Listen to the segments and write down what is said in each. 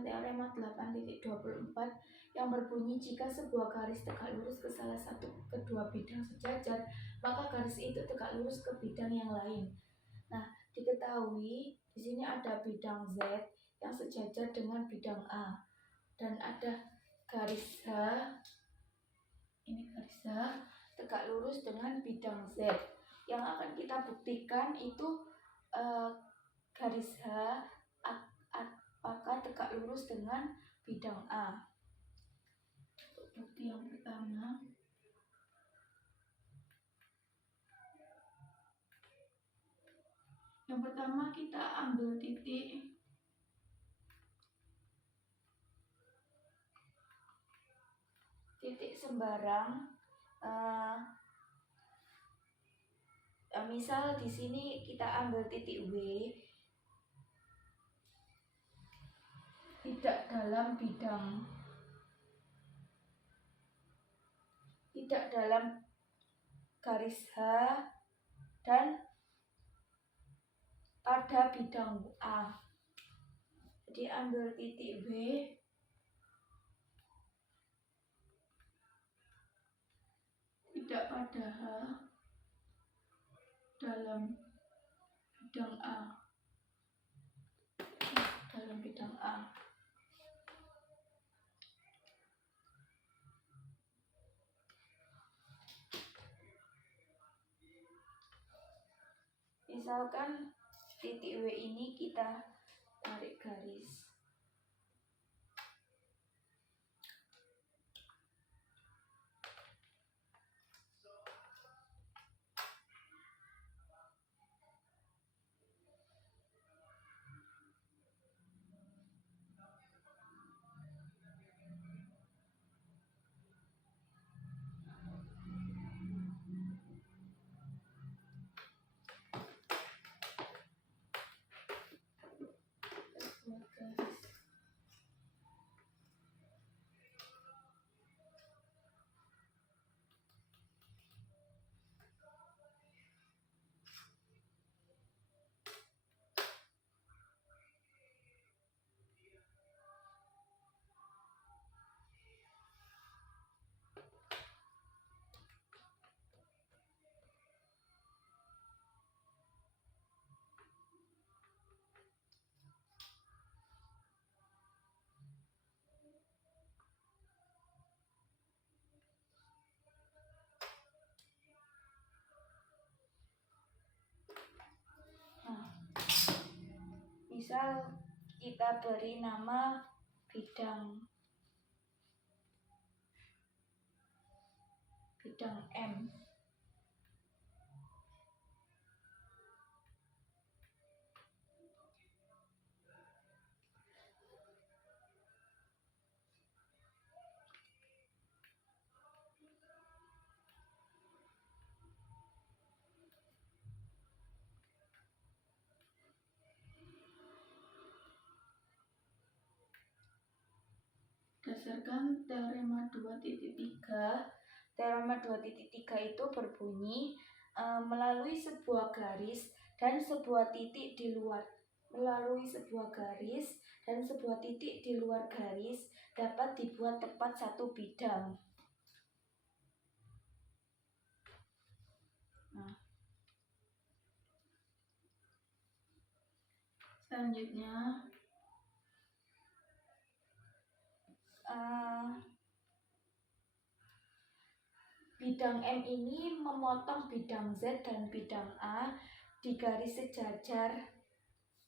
misalkan teorema 8.24 yang berbunyi jika sebuah garis tegak lurus ke salah satu kedua bidang sejajar, maka garis itu tegak lurus ke bidang yang lain. Nah, diketahui di sini ada bidang Z yang sejajar dengan bidang A dan ada garis H, ini garis H tegak lurus dengan bidang Z. Yang akan kita buktikan itu garis H apakah tegak lurus dengan bidang A. Untuk bukti yang pertama, kita ambil titik sembarang. Misal di sini kita ambil titik W, tidak dalam garis H dan pada bidang A. Jadi ambil titik W tidak pada H dalam bidang A. Misalkan titik W ini kita tarik garis. Misal kita beri nama bidang M. Berdasarkan teorema 2.3, itu berbunyi melalui sebuah garis dan sebuah titik di luar garis dapat dibuat tepat satu bidang. Nah, selanjutnya bidang M ini memotong bidang Z dan bidang A di garis sejajar.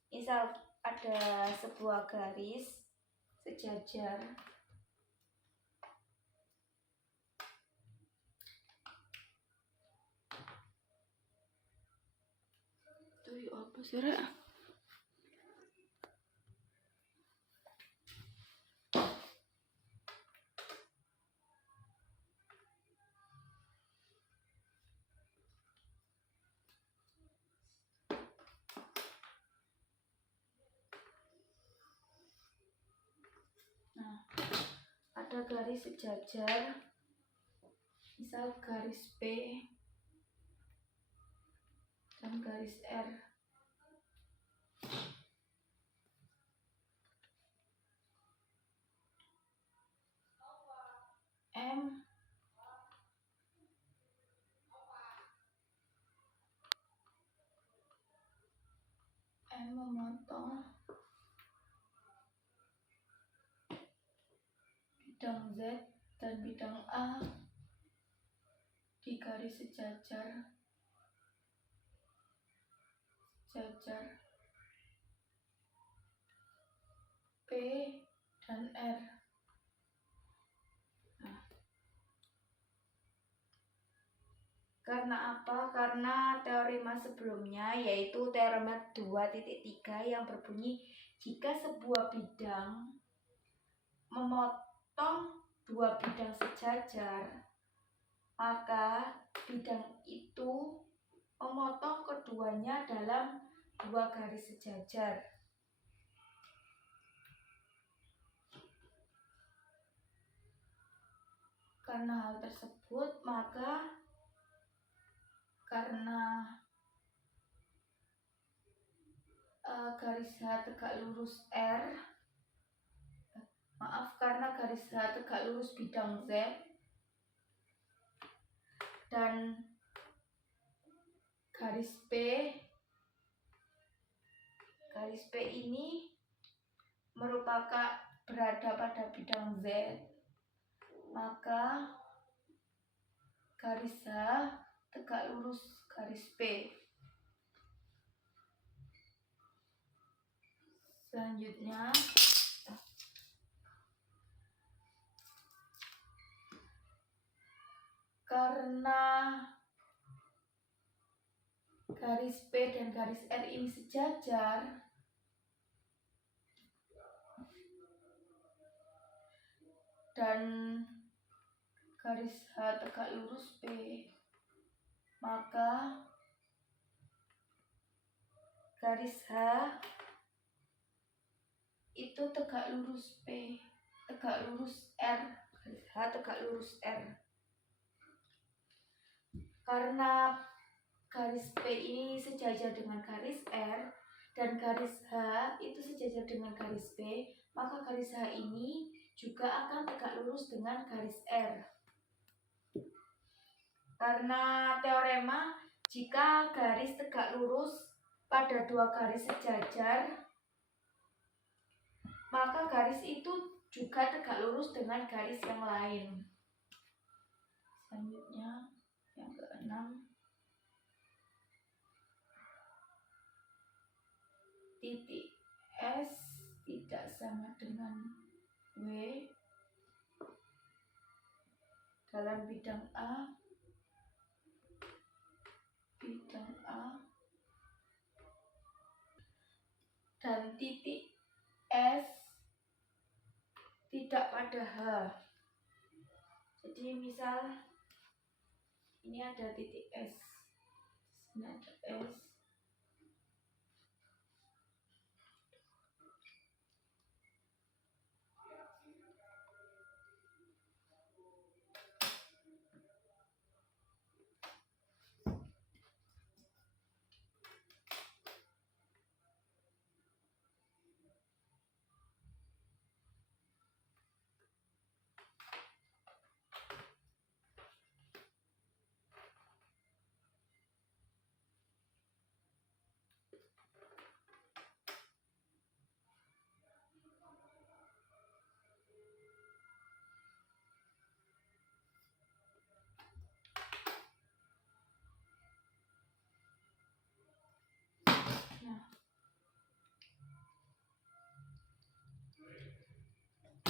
Misal ada sebuah garis sejajar. Tuh apa sih, Rek? Nah, ada garis sejajar, misal garis P dan garis R. memotong bidang Z dan bidang A di garis sejajar P dan R. Karena apa? Karena teorema sebelumnya yaitu teorema 2.3 yang berbunyi jika sebuah bidang memotong dua bidang sejajar, maka bidang itu memotong keduanya dalam dua garis sejajar. Karena hal tersebut, maka karena garis H tegak lurus karena garis H tegak lurus bidang Z dan garis P ini merupakan berada pada bidang Z, maka garis H tegak lurus garis P. Selanjutnya, karena garis P dan garis R ini sejajar, dan garis H tegak lurus P, maka garis H itu tegak lurus R, garis H tegak lurus R. Karena garis P ini sejajar dengan garis R dan garis H itu sejajar dengan garis P, maka garis H ini juga akan tegak lurus dengan garis R. Karena teorema jika garis tegak lurus pada dua garis sejajar, maka garis itu juga tegak lurus dengan garis yang lain. Selanjutnya yang keenam, titik S tidak sama dengan W dalam bidang A dan titik S tidak pada H. Jadi misal ini ada titik S, ini ada S,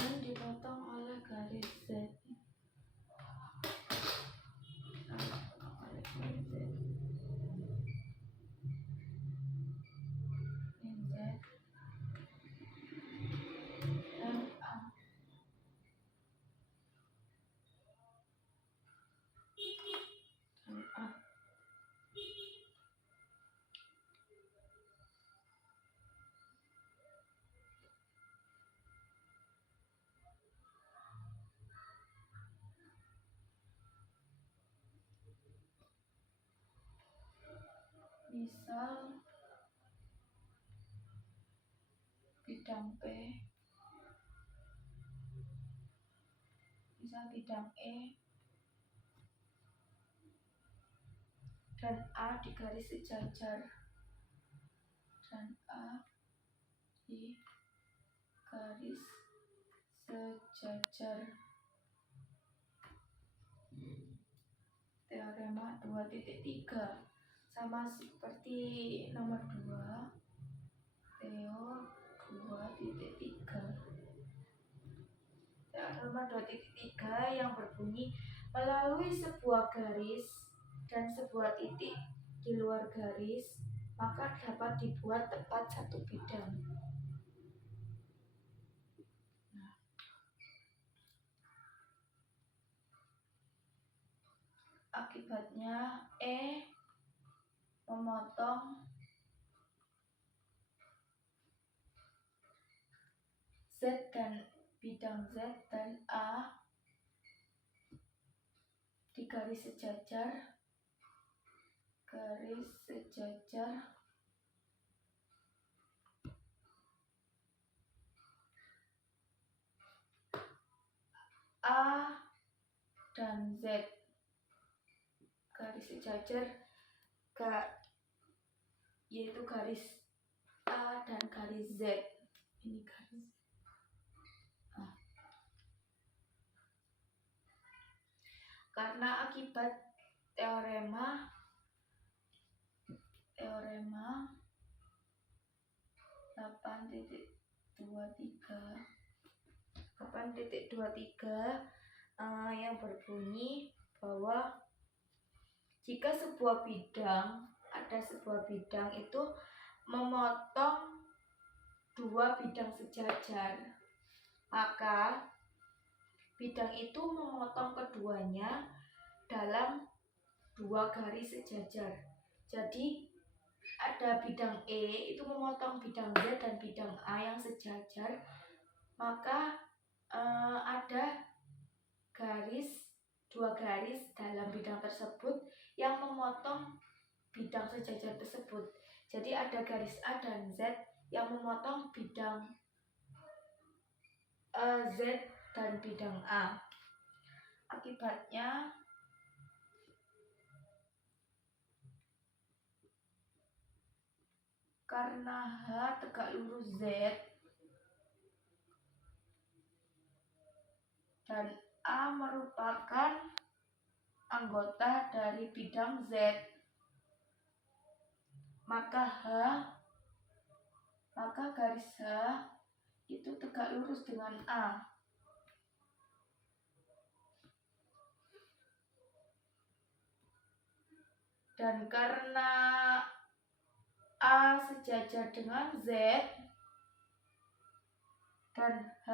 dan dipotong oleh garis Z. Misal bidang P misal bidang E dan A di garis sejajar, dan A di garis sejajar. Teorema 2.3 sama seperti nomor 2, Teo 2.3. Teorema 2.3 yang berbunyi melalui sebuah garis dan sebuah titik di luar garis, maka dapat dibuat tepat satu bidang. Nah, akibatnya E memotong Z dan bidang Z dan A di garis sejajar, A dan Z, garis sejajar yaitu garis A dan garis Z. Ini garis A. Karena akibat teorema 8.23 yang berbunyi bahwa jika ada sebuah bidang itu memotong dua bidang sejajar, maka bidang itu memotong keduanya dalam dua garis sejajar. Jadi ada bidang E itu memotong bidang Z dan bidang A yang sejajar, maka ada dua garis dalam bidang tersebut yang memotong bidang sejajar tersebut. Jadi ada garis A dan Z yang memotong bidang Z dan bidang A. Akibatnya karena H tegak lurus Z dan A merupakan anggota dari bidang Z, maka garis H itu tegak lurus dengan A. Dan karena A sejajar dengan Z dan H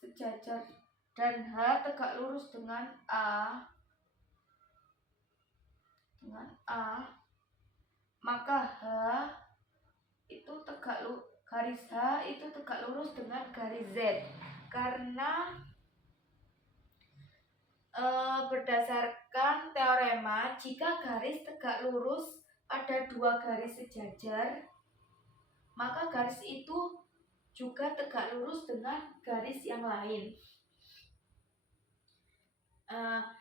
sejajar dan H tegak lurus dengan A, maka garis H itu tegak lurus dengan garis Z. Karena berdasarkan teorema, jika garis tegak lurus pada dua garis sejajar, maka garis itu juga tegak lurus dengan garis yang lain.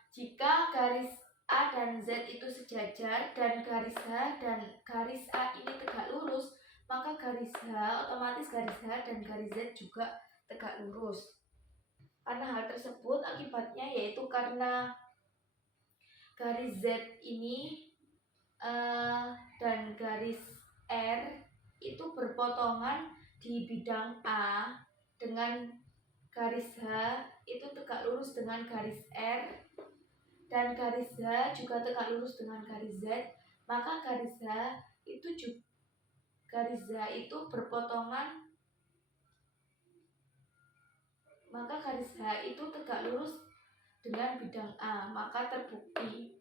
Jika garis A dan Z itu sejajar dan garis H dan garis A ini tegak lurus, maka otomatis garis H dan garis Z juga tegak lurus. Karena hal tersebut akibatnya yaitu karena garis Z ini dan garis R itu berpotongan di bidang A dengan garis H itu tegak lurus dengan garis R dan garis H juga tegak lurus dengan garis Z, maka garis H itu berpotongan, maka garis H itu tegak lurus dengan bidang A, maka terbukti